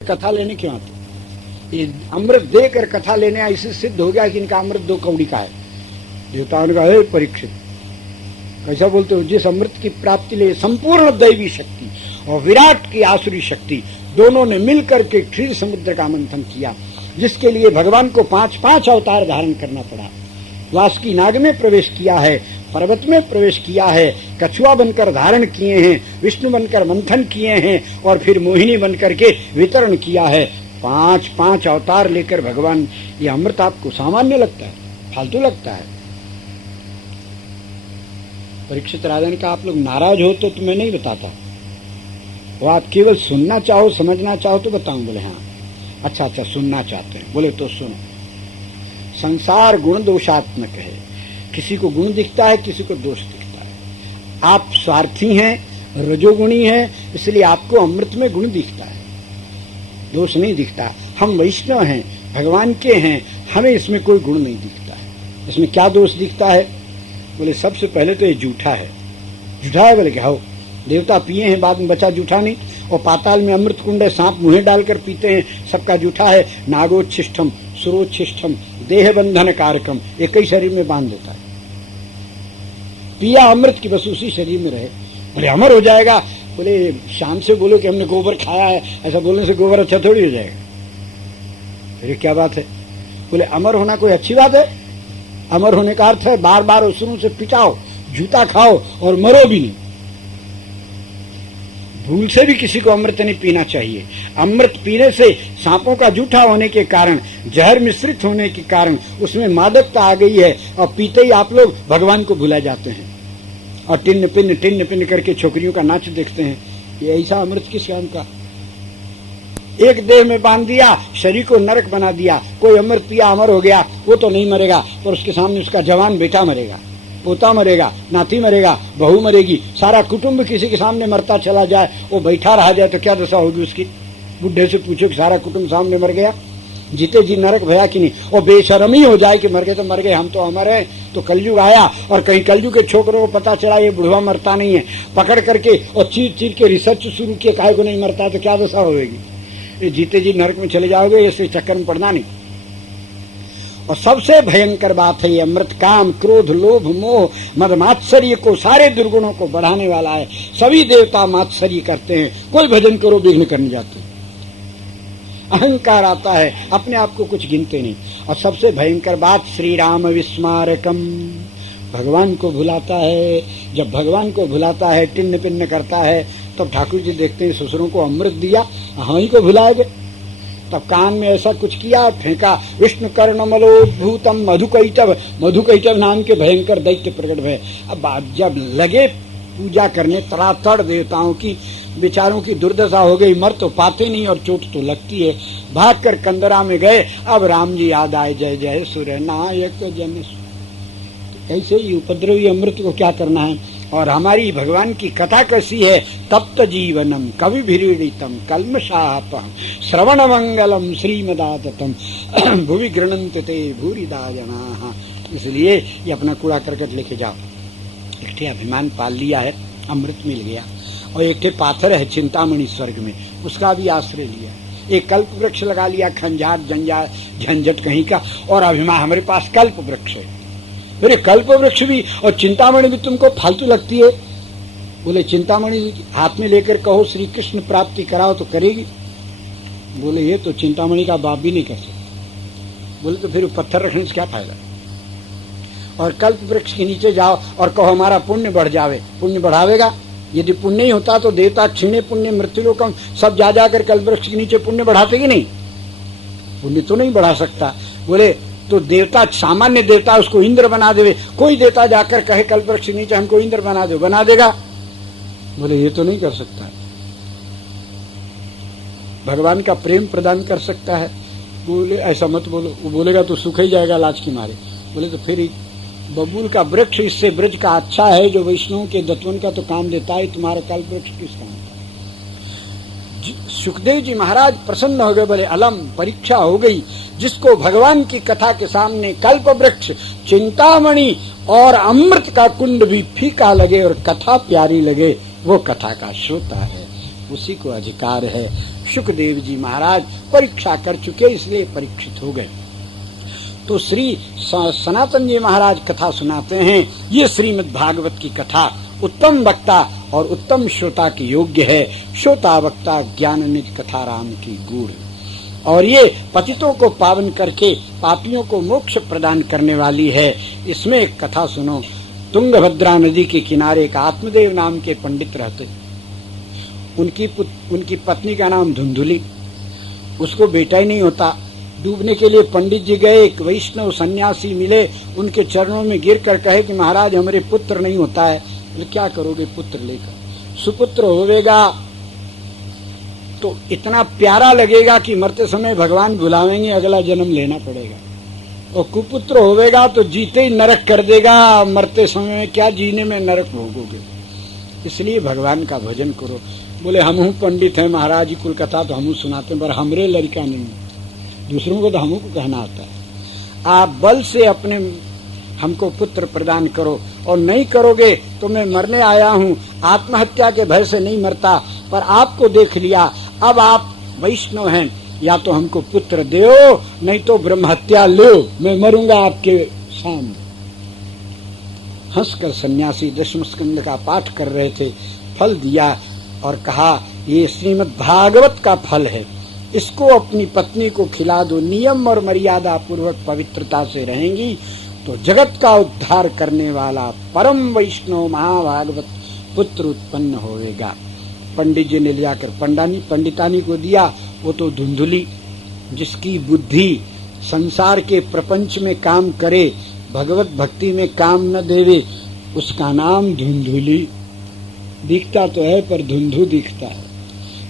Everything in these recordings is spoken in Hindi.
कथा लेने क्यों आते? ये अमृत देकर कथा लेने ऐसे सिद्ध हो गया कि इनका अमृत 2 कौड़ी का है। देवताओं ने कहा, हे परीक्षित, कैसा बोलते हो? जिस अमृत की प्राप्ति ले संपूर्ण दैवी शक्ति और विराट की आसुरी शक्ति दोनों ने मिलकर के क्षीर समुद्र का मंथन किया, जिसके लिए भगवान को 5-5 अवतार धारण करना पड़ा। वासुकी नाग में प्रवेश किया है, पर्वत में प्रवेश किया है, कछुआ बनकर धारण किए हैं, विष्णु बनकर मंथन किए हैं और फिर मोहिनी बनकर के वितरण किया है। 5-5 अवतार लेकर भगवान, ये अमृत आपको सामान्य लगता है, फालतू लगता है? परीक्षित राजा ने कहा, आप लोग नाराज हो तो मैं नहीं बताता, वो आप केवल सुनना चाहो, समझना चाहो तो बताऊं। बोले हाँ। अच्छा सुनना चाहते हैं? बोले तो सुनो। संसार गुण दोषात्मक है, किसी को गुण दिखता है, किसी को दोष दिखता है। आप स्वार्थी हैं, रजोगुणी हैं, इसलिए आपको अमृत में गुण दिखता है, दोष नहीं दिखता। हम वैष्णव हैं, भगवान के हैं, हमें इसमें कोई गुण नहीं दिखता है। इसमें क्या दोष दिखता है? बोले सबसे पहले तो ये जूठा है। जूठा है? बोले क्या हो? देवता पिए हैं, बाद में बचा जूठा नहीं। और पाताल में अमृत कुंड है, सांप मुंह डालकर पीते हैं, सबका जूठा है। नागोच्छिष्टम सुरोच्छिष्टम देह बंधन कारकम, एक ही शरीर में बांध देता है। पिया अमृत की बस उसी शरीर में रहे। बोले अमर हो जाएगा? बोले शाम से बोलो कि हमने गोबर खाया है, ऐसा बोलने से गोबर अच्छा थोड़ी हो जाएगा। फिर क्या बात है? बोले अमर होना कोई अच्छी बात है? अमर होने का अर्थ है बार बार उसरों से पिटाओ, जूता खाओ और मरो भी नहीं। भूल से भी किसी को अमृत नहीं पीना चाहिए। अमृत पीने से सांपों का जूठा होने के कारण, जहर मिश्रित होने के कारण उसमें मादकता आ गई है और पीते ही आप लोग भगवान को भुला जाते हैं और टिन्न पिन्न करके छोकरियों का नाच देखते हैं। ये ऐसा अमृत किस काम का? एक देह में बांध दिया, शरीर को नरक बना दिया। कोई अमृत पिया अमर हो गया, वो तो नहीं मरेगा, पर उसके सामने उसका जवान बेटा मरेगा, पोता मरेगा, नाती मरेगा, बहू मरेगी, सारा कुटुंब किसी के सामने मरता चला जाए, वो बैठा रह जाए तो क्या दशा होगी उसकी? बुढ़े से पूछो कि सारा कुटुंब सामने मर गया, जीते जी नरक भया कि नहीं? और बेशर्मी हो जाए कि मर गए तो मर गए, हम तो अमर है। तो कलयुग आया और कहीं कलयुग के छोकरों को पता चला ये बुढ़वा मरता नहीं है, पकड़ करके और चीर के रिसर्च शुरू किए काहे को नहीं मरता, तो क्या दशा होगी? ये जीते जी नरक में चले जाओगे, ऐसे चक्कर में पड़ना नहीं। और सबसे भयंकर बात है ये अमृत काम, क्रोध, लोभ, मोह, मद, मात्सर्य को, सारे दुर्गुणों को बढ़ाने वाला है। सभी देवता मात्सर्य करते हैं, कोई भजन करो विघ्न करने जाते हैं। अहंकार आता है, अपने आप को कुछ गिनते नहीं। और सबसे भयंकर बात, श्री राम विस्मारकम, भगवान को भुलाता है। जब भगवान को भुलाता है, टिन्न पिन्न करता है, तब तो ठाकुर जी देखते हैं ससुरों को अमृत दिया, हम ही को भुलाएंगे। तब कान में ऐसा कुछ किया, फेंका, विष्णु कर्णमलोद्भूतम मधुकैटभ नाम के भयंकर दैत्य प्रकट भय। अब जब लगे पूजा करने, तड़ातड़ देवताओं की बेचारों की दुर्दशा हो गई, मर तो पाते नहीं और चोट तो लगती है। भागकर कंदरा में गए, अब राम जी याद आए, जय जय सुर नायक जन। कैसे ये उपद्रवी अमृत को क्या करना है? और हमारी भगवान की कथा कैसी है? तप्त जीवनम कवि भिरीडितम कल्मषापहम श्रवण मंगलम श्रीमदाततम भुवि गृणन्त ते भूरिदा जना। इसलिए ये अपना कूड़ा करकट लेके जाओ। एक ठे अभिमान पाल लिया है, अमृत मिल गया, और एक ठे पाथर है चिंतामणि स्वर्ग में, उसका भी आश्रय लिया। एक कल्प वृक्ष लगा लिया, खंजाट जंजाट झंझट कहीं का, और अभिमान हमारे पास कल्प वृक्ष है। फिर कल्प वृक्ष भी और चिंतामणि भी तुमको फालतू लगती है? बोले चिंतामणि हाथ में लेकर कहो श्री कृष्ण प्राप्ति कराओ तो करेगी? बोले ये तो चिंतामणि का बाप भी नहीं कर सकता। बोले तो फिर पत्थर रखने से क्या फायदा? और कल्प वृक्ष के नीचे जाओ और कहो हमारा पुण्य बढ़ जावे, पुण्य बढ़ावेगा? यदि पुण्य नहीं होता तो देवता क्षीणे पुण्य मृत्युलोकम सब जा जाकर कल्प वृक्ष के नीचे पुण्य बढ़ाते कि नहीं? पुण्य तो नहीं बढ़ा सकता। बोले तो देवता, सामान्य देवता उसको इंद्र बना देवे, कोई देवता जाकर कहे कल्पवृक्ष नीचे हमको इंद्र बना दो, बना देगा? बोले ये तो नहीं कर सकता। भगवान का प्रेम प्रदान कर सकता है? बोले ऐसा मत बोलो, वो बोलेगा तो सूख ही जाएगा लाज के मारे। बोले तो फिर बबूल का वृक्ष इससे ब्रज का अच्छा है, जो वैष्णव के दत्वन का तो काम देता है, तुम्हारा कल्पवृक्ष किस काम? सुखदेव जी महाराज प्रसन्न हो गए, बोले अलम, परीक्षा हो गई। जिसको भगवान की कथा के सामने कल्प वृक्ष, चिंतामणि और अमृत का कुंड भी फीका लगे और कथा प्यारी लगे, वो कथा का श्रोता है। उसी को अधिकार है। शुकदेव जी महाराज परीक्षा कर चुके, इसलिए परीक्षित हो गए। तो श्री सनातन जी महाराज कथा सुनाते हैं। ये श्रीमद् भागवत की कथा उत्तम वक्ता और उत्तम श्रोता के योग्य है। श्रोता वक्ता ज्ञान निज कथा राम की गूढ़, और ये पतितों को पावन करके पापियों को मोक्ष प्रदान करने वाली है। इसमें एक कथा सुनो। तुंगभद्रा नदी के किनारे एक आत्मदेव नाम के पंडित रहते। उनकी पत्नी का नाम धुंधुली। उसको बेटा ही नहीं होता। डूबने के लिए पंडित जी गए। एक वैष्णव सन्यासी मिले, उनके चरणों में गिर कर कहे कि महाराज हमारे पुत्र नहीं होता है। तो क्या करोगे पुत्र लेकर? सुपुत्र होवेगा तो इतना प्यारा लगेगा कि मरते समय भगवान बुलावेंगे, अगला जन्म लेना पड़ेगा। और कुपुत्र होवेगा तो जीते ही नरक कर देगा, मरते समय में क्या जीने में नरक भोगोगे। इसलिए भगवान का भजन करो। बोले हम पंडित हैं महाराज जी, कुल कथा तो हम सुनाते हैं, पर हमरे लड़का नहीं, दूसरों को तो हमको कहना आता है। आप बल से अपने हमको पुत्र प्रदान करो, और नहीं करोगे तो मैं मरने आया हूँ। आत्महत्या के भय से नहीं मरता, पर आपको देख लिया, अब आप वैष्णव हैं, या तो हमको पुत्र दो, नहीं तो ब्रह्म हत्या लो, मैं मरूंगा आपके सामने। हंसकर सन्यासी दशम स्कंद का पाठ कर रहे थे। फल दिया और कहा ये श्रीमद् भागवत का फल है, इसको अपनी पत्नी को खिला दो। नियम और मर्यादा पूर्वक पवित्रता से रहेंगी तो जगत का उद्धार करने वाला परम वैष्णव महाभागवत पुत्र उत्पन्न होएगा। पंडित जी ने ले जाकर पंडितानी को दिया। वो तो धुंधुली, जिसकी बुद्धि संसार के प्रपंच में काम करे, भगवत भक्ति में काम न देवे, उसका नाम धुंधुली। दिखता तो है पर धुंधु दिखता है,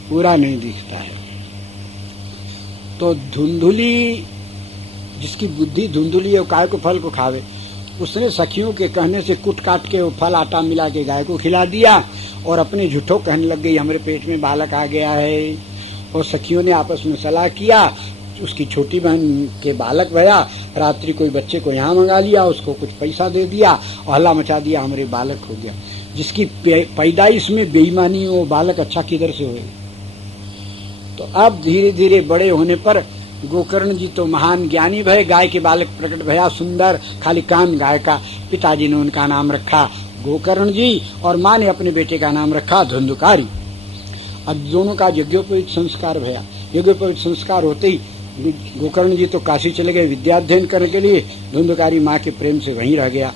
पूरा नहीं दिखता है। तो धुंधुली, जिसकी बुद्धि धुंधुली है, वो गाय को फल को खावे। उसने सखियों के कहने से कुट काट के वो फल आटा मिला के गाय को खिला दिया, और अपने झूठों कहने लग गई हमारे पेट में बालक आ गया है। और सखियों ने आपस में सलाह किया। उसकी छोटी बहन के बालक भया, रात्रि कोई बच्चे को यहाँ मंगा लिया, उसको कुछ पैसा दे दिया और हल्ला मचा दिया, हमारे बालक हो गया। जिसकी पैदाइश में बेईमानी हो, वो बालक अच्छा किधर से होगा। तो अब धीरे धीरे बड़े होने पर गोकर्ण जी तो महान ज्ञानी भय, गाय के बालक प्रकट भया सुंदर, खाली कान गाय का। पिताजी ने उनका नाम रखा गोकर्ण जी, और माँ ने अपने बेटे का नाम रखा धुंधुकारी। अब दोनों का यज्ञोपवीत संस्कार भया। यज्ञोपवीत संस्कार होते ही गोकर्ण जी तो काशी चले गए विद्याध्ययन करने के लिए। धुंधुकारी माँ के प्रेम से वहीं रह गया।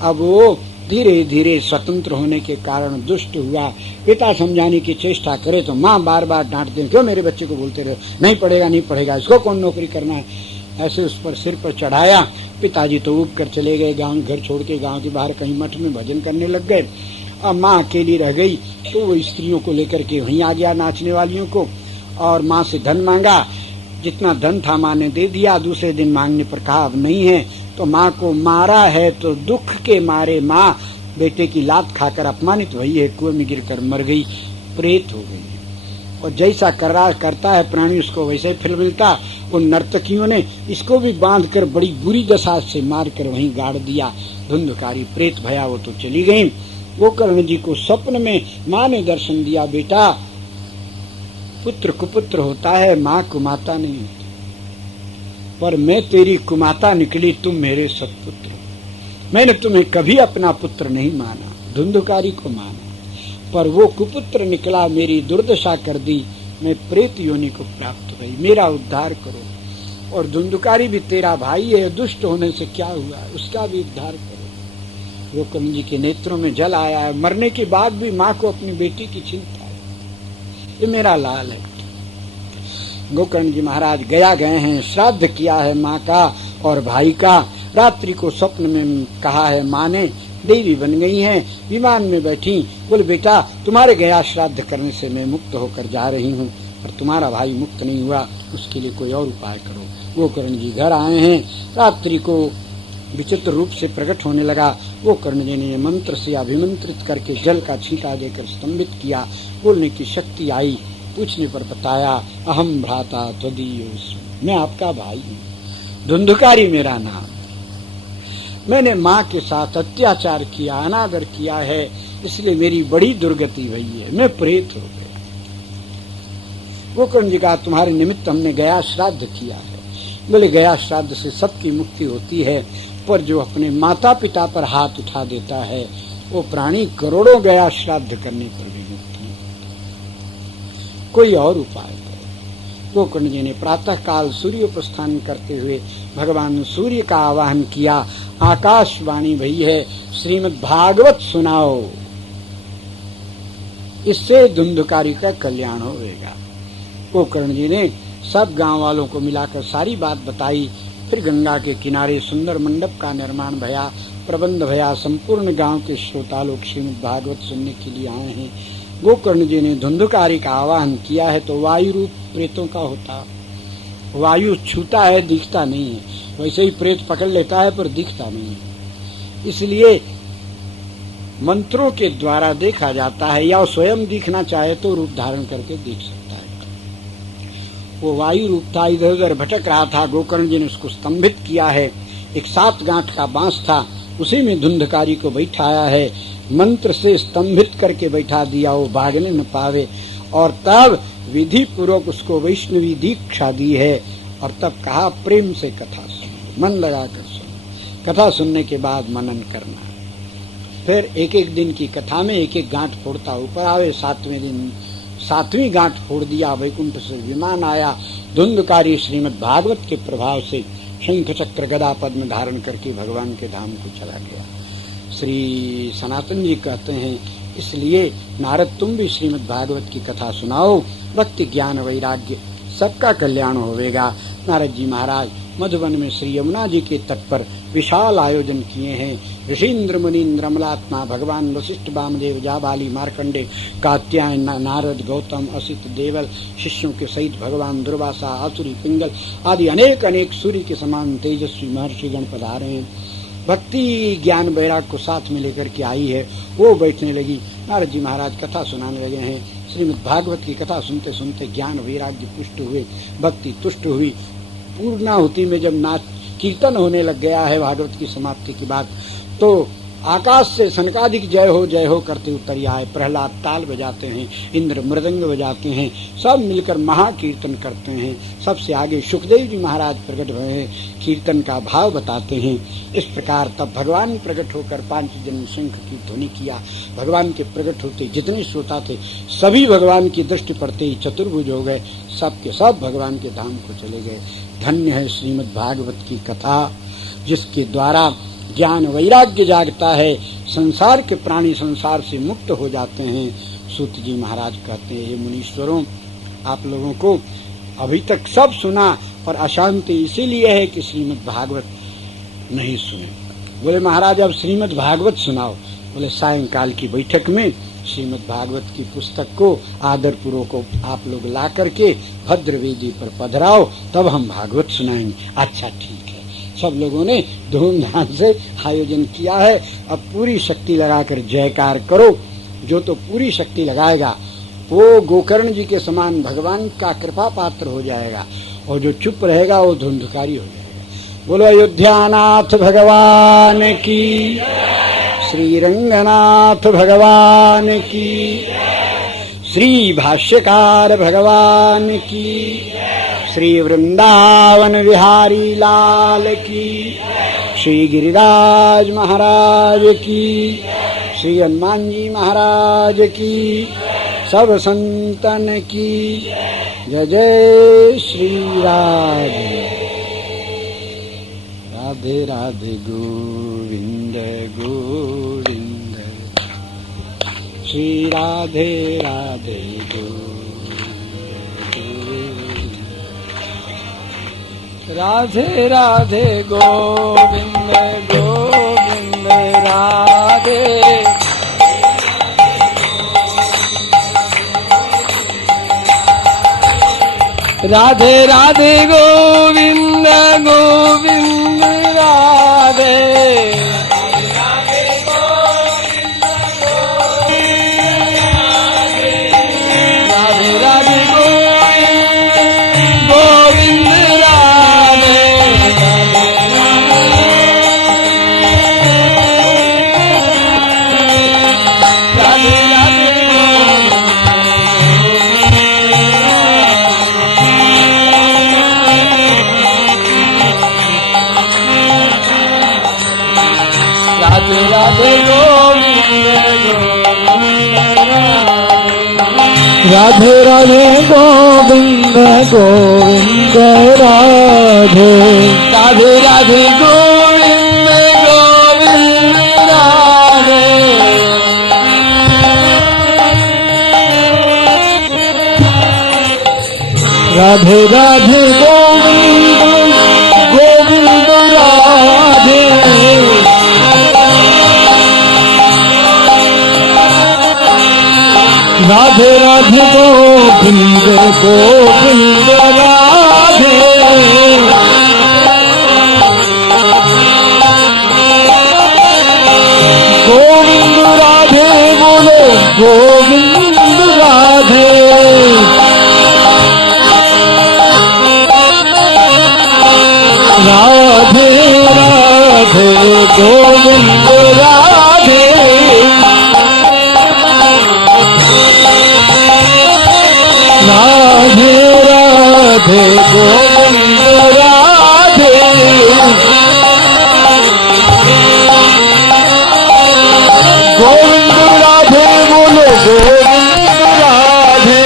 अब वो धीरे धीरे स्वतंत्र होने के कारण दुष्ट हुआ। पिता समझाने की चेष्टा करे तो माँ बार बार डांटते हैं, क्यों मेरे बच्चे को बोलते रहे, नहीं पढ़ेगा नहीं पढ़ेगा, इसको कौन नौकरी करना है। ऐसे उस पर सिर पर चढ़ाया। पिताजी तो उब कर चले गए, गांव घर छोड़ के गांव के बाहर कहीं मठ में भजन करने लग गए। अब माँ अकेली रह गई, तो वो स्त्रियों को लेकर के वहीं आ गया, नाचने वालियों को, और माँ से धन मांगा। जितना धन था माँ ने दे दिया। दूसरे दिन मांगने पर कहा अब नहीं है, तो माँ को मारा है। तो दुख के मारे माँ बेटे की लात खाकर अपमानित हुई है, कुएं में गिरकर मर गई, प्रेत हो गई। और जैसा करता है प्राणी उसको वैसे ही फल मिलता। उन नर्तकियों ने इसको भी बांधकर बड़ी बुरी दशा से मारकर वहीं गाड़ दिया। धुंधुकारी प्रेत भया, वो तो चली गई। गोकर्ण जी को स्वप्न में माँ ने दर्शन दिया, बेटा पुत्र कुपुत्र होता है, माँ कुमाता नहीं होती, पर मैं तेरी कुमाता निकली, तुम मेरे सत्पुत्र। मैंने तुम्हें कभी अपना पुत्र नहीं माना, धुंधुकारी को माना, पर वो कुपुत्र निकला, मेरी दुर्दशा कर दी, मैं प्रेत योनि को प्राप्त हुई, मेरा उद्धार करो। और धुंधुकारी भी तेरा भाई है, दुष्ट होने से क्या हुआ, उसका भी उद्धार करो। गोकर्ण जी के नेत्रों में जल आया है। मरने के बाद भी माँ को अपनी बेटी की चिंता है। ये मेरा लाल है। गोकर्ण जी महाराज गया गए हैं, श्राद्ध किया है माँ का और भाई का। रात्रि को स्वप्न में कहा है माँ ने, देवी बन गई हैं, विमान में बैठी। बोले बेटा तुम्हारे गया श्राद्ध करने से मैं मुक्त होकर जा रही हूँ, पर तुम्हारा भाई मुक्त नहीं हुआ, उसके लिए कोई और उपाय करो। गोकर्ण जी घर आए हैं। रात्रि को विचित्र रूप से प्रकट होने लगा। गोकर्ण जी ने मंत्र से अभिमंत्रित करके जल का छींटा देकर स्तंभित किया। बोलने की शक्ति आई। पूछने पर बताया, अहम भ्राता त्वदीयोऽस्मि, मैं आपका भाई हूँ, धुंधुकारी मेरा नाम। मैंने माँ के साथ अत्याचार किया, अनादर किया है, इसलिए मेरी बड़ी दुर्गति हुई है, मैं प्रेत हो गया। गोकर्ण जी कहा तुम्हारे निमित्त हमने गया श्राद्ध किया है। बोले गया श्राद्ध से सबकी मुक्ति होती है, पर जो अपने माता पिता पर हाथ उठा देता है वो प्राणी करोड़ों गया श्राद्ध करने पर भी मुक्ति नहीं। कोई और उपाय करो। गोकर्ण जी ने प्रातः काल सूर्य प्रस्थान करते हुए भगवान सूर्य का आवाहन किया, आकाशवाणी भई है, श्रीमद् भागवत सुनाओ, इससे धुंधकारी का कल्याण होगा। गोकर्ण जी ने सब गांव वालों को मिलाकर सारी बात बताई। फिर गंगा के किनारे सुंदर मंडप का निर्माण भया, प्रबंध भया। संपूर्ण गांव के श्रोता लोग श्रीमद् भागवत सुनने के लिए आए हैं। गोकर्ण जी ने धुंधकारी का आवाहन किया है तो वायु रूप प्रेतों का होता। वायु छूता है, दिखता नहीं है, वैसे ही प्रेत पकड़ लेता है पर दिखता नहीं है। इसलिए मंत्रों के द्वारा देखा जाता है, या स्वयं दिखना चाहे तो रूप धारण करके देख सकता है। वो वायु रूप था, इधर उधर भटक रहा था। गोकर्ण जी ने उसको स्तंभित किया है। एक 7 गांठ का बांस था, उसी में धुंधकारी को बैठाया है, मंत्र से स्तंभित करके बैठा दिया, वो भागने न पावे। और तब विधि पूर्वक उसको वैष्णवी दीक्षा दी है। और तब कहा प्रेम से कथा सुनो, मन लगाकर सुनो। कथा सुनने के बाद मनन करना। फिर एक एक दिन की कथा में एक एक गांठ फोड़ता ऊपर आवे। 7वें दिन 7वीं गांठ फोड़ दिया, वैकुंठ से विमान आया। धुंधकारी श्रीमद् भागवत के प्रभाव से शंख चक्र गदा पद्म धारण करके भगवान के धाम को चला गया। श्री सनातन जी कहते हैं, इसलिए नारद तुम भी श्रीमद् भागवत की कथा सुनाओ, भक्ति ज्ञान वैराग्य सबका कल्याण होवेगा। नारद जी महाराज मधुबन में श्री यमुना जी के तट पर विशाल आयोजन किए हैं। ऋषीन्द्र मुनीन्द्र अमलात्मा भगवान वशिष्ठ वामदेव जाबाली मार्कंडे कात्यायन नारद गौतम असित देवल शिष्यों के सहित भगवान दुर्वासा आसुरी पिंगल आदि अनेक अनेक सूर्य के समान तेजस्वी महर्षिगण पधारे हैं। भक्ति ज्ञान वैराग को साथ में लेकर के आई है। वो बैठने लगी। नारद जी महाराज कथा सुनाने लगे हैं। श्रीमद् भागवत की कथा सुनते सुनते ज्ञान वैराग्य पुष्ट हुए, भक्ति तुष्ट हुई। पूर्णाहुति में जब नाच कीर्तन होने लग गया है भागवत की समाप्ति के बाद, तो आकाश से सनकादिक जय हो करते उतर आए। प्रहलाद ताल बजाते हैं, इंद्र मृदंग बजाते हैं, सब मिलकर महाकीर्तन करते हैं। सबसे आगे सुखदेव जी महाराज प्रकट हुए हैं, कीर्तन का भाव बताते हैं। इस प्रकार तब भगवान प्रकट होकर 5 जन शंख की ध्वनि किया। भगवान के प्रकट होते जितने श्रोता थे सभी भगवान की दृष्टि पड़ते ही चतुर्भुज हो गए, सब के सब भगवान के धाम को चले गए। धन्य है श्रीमद् भागवत की कथा, जिसके द्वारा ज्ञान वैराग्य जागता है। संसार के प्राणी संसार से मुक्त हो जाते हैं। सूत जी महाराज कहते हैं, हे मुनीश्वरों, आप लोगों को अभी तक सब सुना और अशांति इसीलिए है कि श्रीमद् भागवत नहीं सुने। बोले महाराज अब श्रीमद् भागवत सुनाओ। बोले सायंकाल की बैठक में श्रीमद् भागवत की पुस्तक को आदर पूर्वक आप लोग ला करके भद्र वेदी पर पधराओ, तब हम भागवत सुनाएंगे। अच्छा ठीक है। सब लोगों ने धूमधाम से आयोजन किया है। अब पूरी शक्ति लगाकर जयकार करो। जो तो पूरी शक्ति लगाएगा वो गोकर्ण जी के समान भगवान का कृपा पात्र हो जाएगा, और जो चुप रहेगा वो धुंधकारी हो जाएगा। बोलो अयोध्यानाथ भगवान की, श्री रंगनाथ भगवान की, श्री भाष्यकार भगवान की, श्री वृंदावन विहारी लाल की, श्री गिरिराज महाराज की, श्री हनुमान जी महाराज की, सब संतन की जय जय श्री राधे राधे राधे गोविंद गोविंद श्री राधे राधे राधे राधे गोविंद गोविंद राधे राधे राधे गोविंद गोविंद राधे राधे राधे गोविंद राधे राधे गोविंद गोविंद राधे राधे राधे गोविंद गोविंद राधे राधे राधे गोविंद गोविंद राधे राधे राधे गोविंद गोविंद राधे गोविंद राधे बोलो गोविंद राधे राधे राधे गोविंद राधे राधे राधे गोविंद राधे गोविंद राधे बोलो गोविंद राधे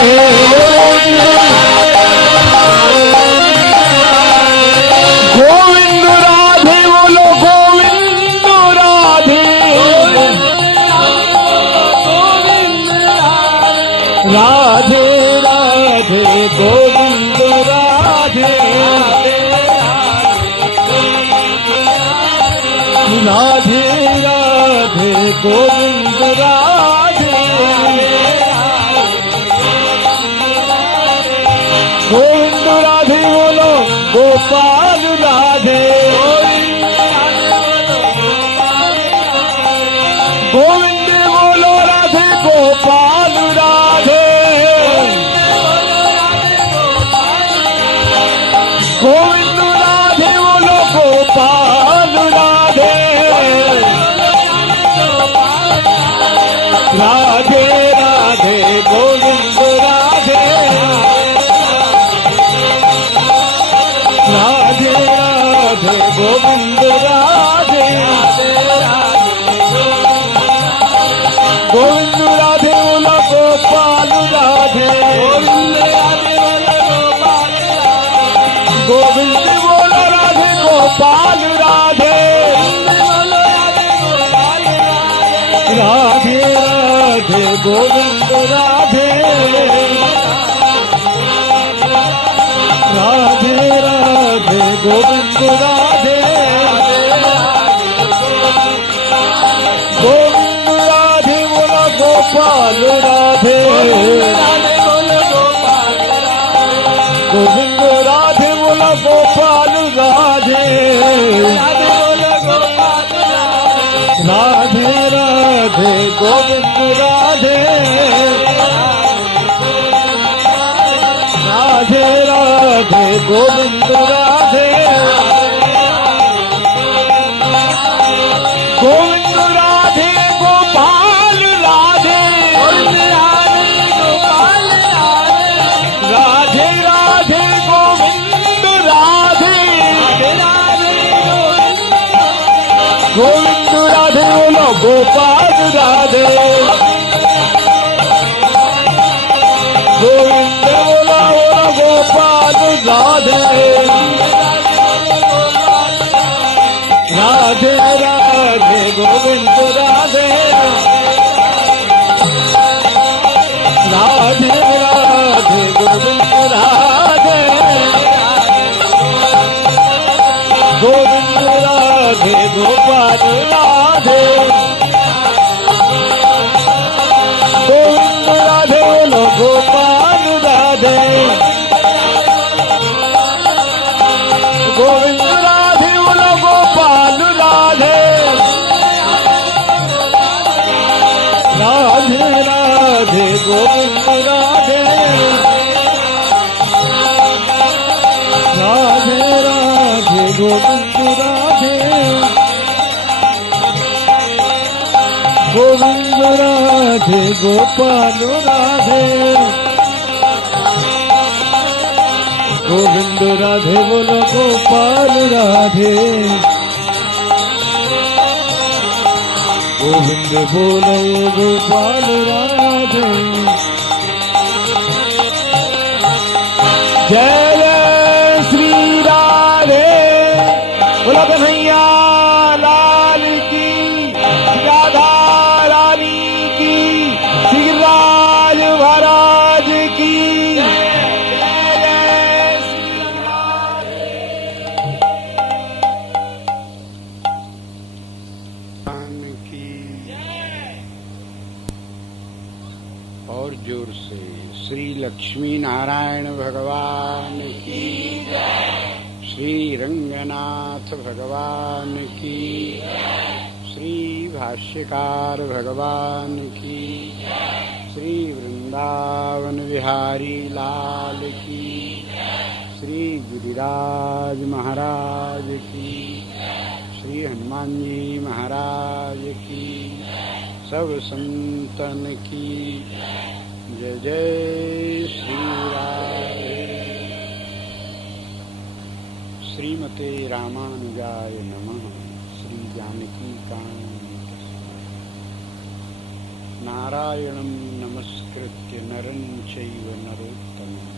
गोविंद राधे बोलो गोविंद राधे राधे राधे गोविंद राधे राधे राधे गोविंद राधे गोविंद राधे बोलो गोपाल राधे गोविंद बोलो राधे गोपाल राधे गोविंद राधे बोलो गोपाल राधे राधे राधे गोविंद राधे राधे राधे गोविंद राधे गोविंद राधे बोलो गोपाल राधे गोविंद बोलो राधे गोपाल राधे राधे राधे गोविंद राधे राधे राधे गोविंद राधे गोविंद राधे बोलो गोपाल राधे गोविंद राधे बोलो गोपाल राधे राधे राधे गोविंद राधे राधे राधे गोविंद राधे गोविंद राधे गोपाल राधे राधे राधे गोविंद राधे गोविंद राधे बोलो गोपाल राधे गोविंद बोलो गोपाल राधे राधे राधे गोविंद राधे राधे राधे गोविंद राधे गोविंद राधे गोपाल राधे गोविंद राधे बोलो गोपाल राधे गोविंद राधे बोलो गोपाल राधे राधे राधे गोविंद राधे राधे राधे गोविंद राधे गोविंद राधे गोपाल राधे गोविंद राधे बोलो गोपाल राधे गोविंद बोलो गोपाल राधे जय जय श्री राधे। बोला कन्हैया लाल की, राधा रानी की, श्री राज महाराज की। और जोर से श्री लक्ष्मी नारायण भगवान की, श्री रंगनाथ भगवान की, श्री भाष्यकार भगवान की, श्री वृंदावन विहारी लाल की, श्री गिरिराज महाराज की, श्री हनुमान जी महाराज की, सब संतन की जय जय श्री राधे। श्रीमते रामानुजाय नमः। श्री जानकी कांत। नारायणं नमस्कृत्य नरं चैव नरोत्तमं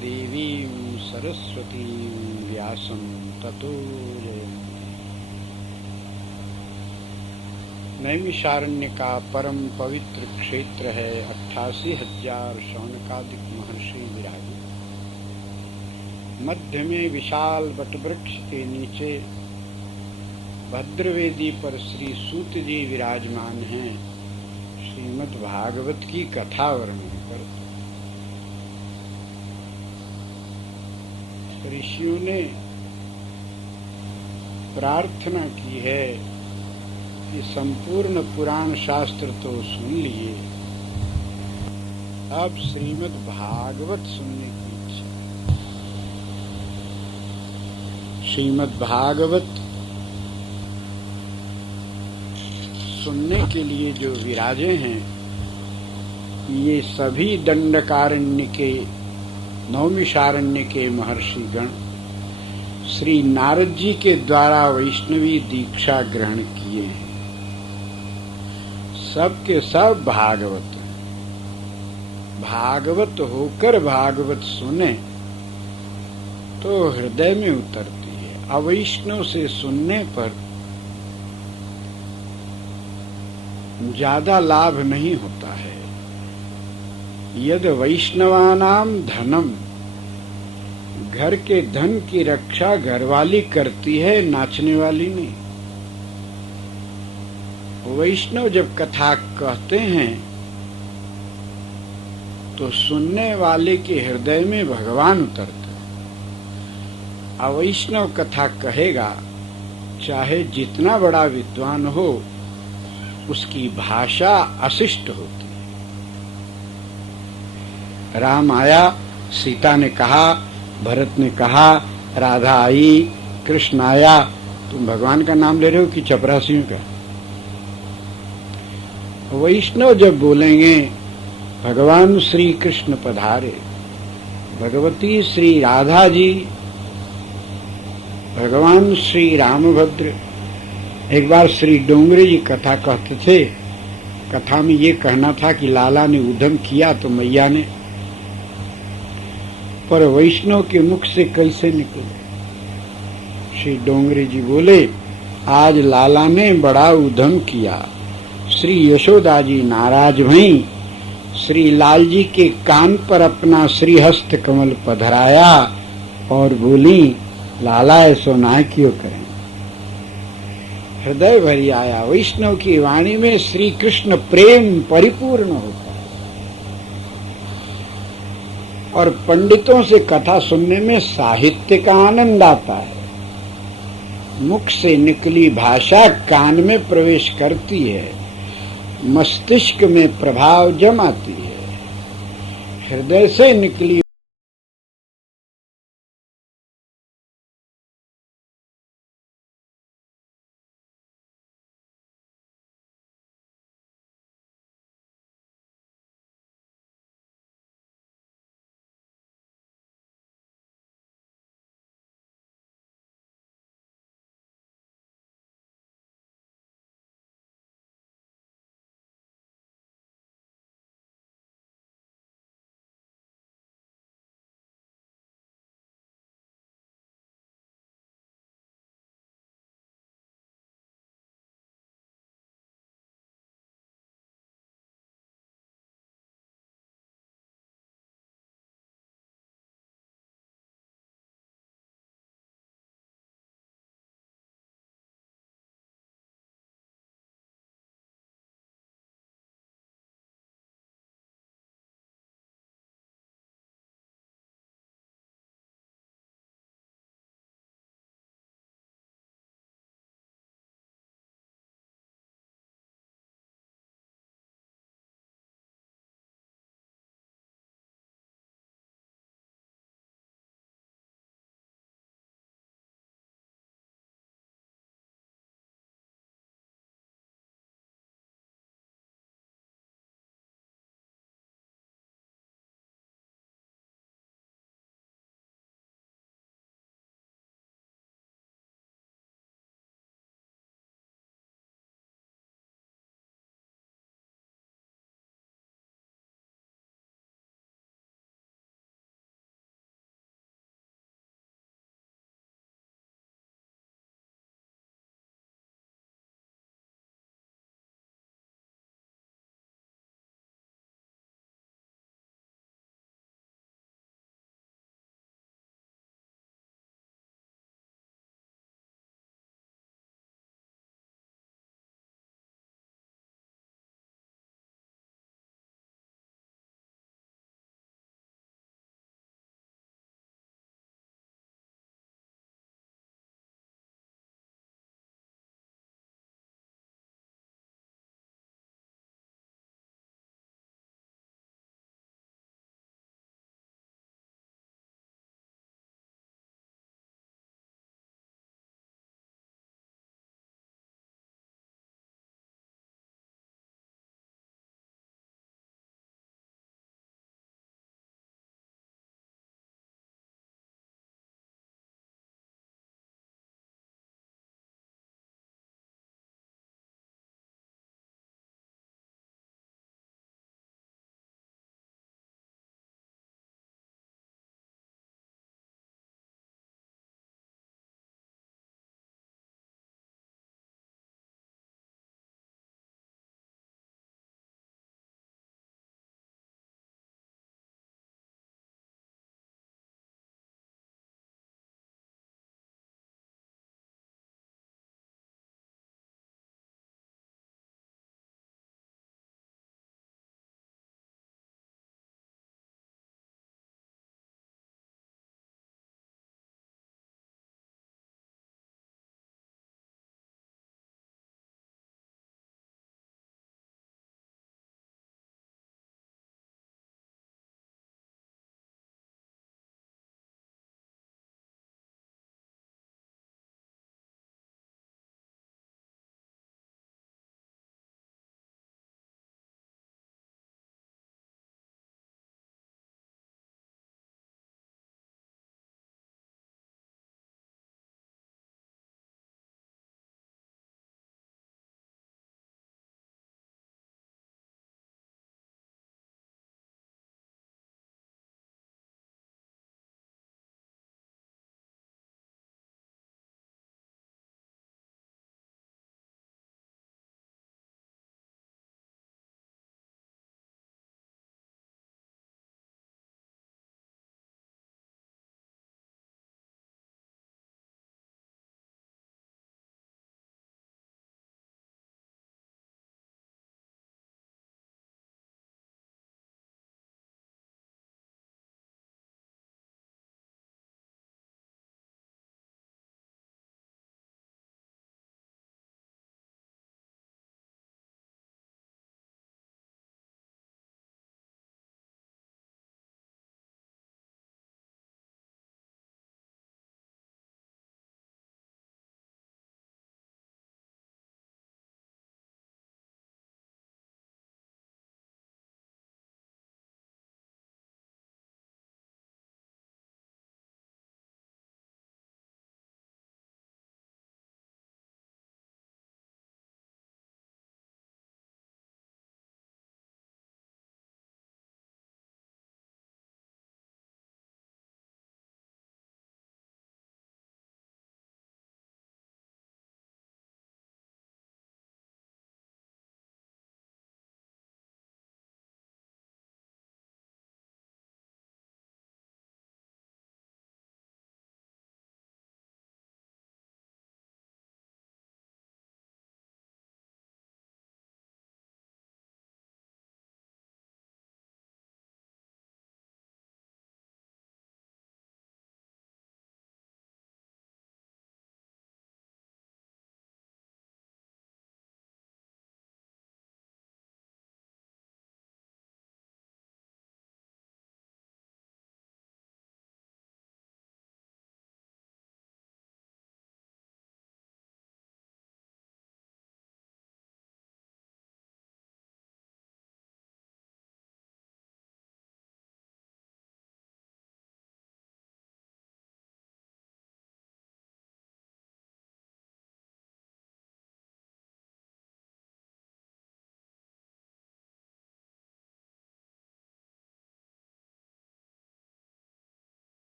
देवीं सरस्वतीं व्यासं ततो जयम्। नैमिषारण्य का परम पवित्र क्षेत्र है। 88,000 शौनकादिक महर्षि विराजे। मध्य में विशाल वटवृक्ष के नीचे भद्रवेदी पर श्री सूत जी विराजमान हैं। श्रीमद् भागवत की कथा वर्णन करते। ऋषियों ने प्रार्थना की है कि संपूर्ण पुराण शास्त्र तो सुन लिए, अब श्रीमद् भागवत सुनने की इच्छा। श्रीमद् भागवत सुनने के लिए जो विराजे हैं, ये सभी दंडकारण्य के, नौमिषारण्य के महर्षि गण श्री नारद जी के द्वारा वैष्णवी दीक्षा ग्रहण किए हैं। सबके सब भागवत। भागवत होकर भागवत सुने तो हृदय में उतरती है। अवैष्णव से सुनने पर ज्यादा लाभ नहीं होता है। यद वैष्णवानाम धनम, घर के धन की रक्षा घरवाली करती है, नाचने वाली नहीं। वैष्णव जब कथा कहते हैं तो सुनने वाले के हृदय में भगवान उतरते हैं। अवैष्णव कथा कहेगा, चाहे जितना बड़ा विद्वान हो, उसकी भाषा अशिष्ट होती है। राम आया, सीता ने कहा, भरत ने कहा, राधा आई, कृष्ण आया। तुम भगवान का नाम ले रहे हो कि चपरासियों का? वैष्णव जब बोलेंगे भगवान श्री कृष्ण पधारे, भगवती श्री राधा जी, भगवान श्री रामभद्र। एक बार श्री डोंगरे जी कथा कहते थे। कथा में ये कहना था कि लाला ने उधम किया तो मैया ने, पर वैष्णव के मुख से कैसे निकले? श्री डोंगरे जी बोले, आज लाला ने बड़ा उधम किया। श्री यशोदा जी नाराज भई, श्री लाल जी के कान पर अपना श्रीहस्त कमल पधराया और बोली, लाला ऐसो ना क्यों करें। हृदय भरी आया। वैष्णव की वाणी में श्री कृष्ण प्रेम परिपूर्ण होता है। और पंडितों से कथा सुनने में साहित्य का आनंद आता है। मुख से निकली भाषा कान में प्रवेश करती है, मस्तिष्क में प्रभाव जमाती है। हृदय से निकली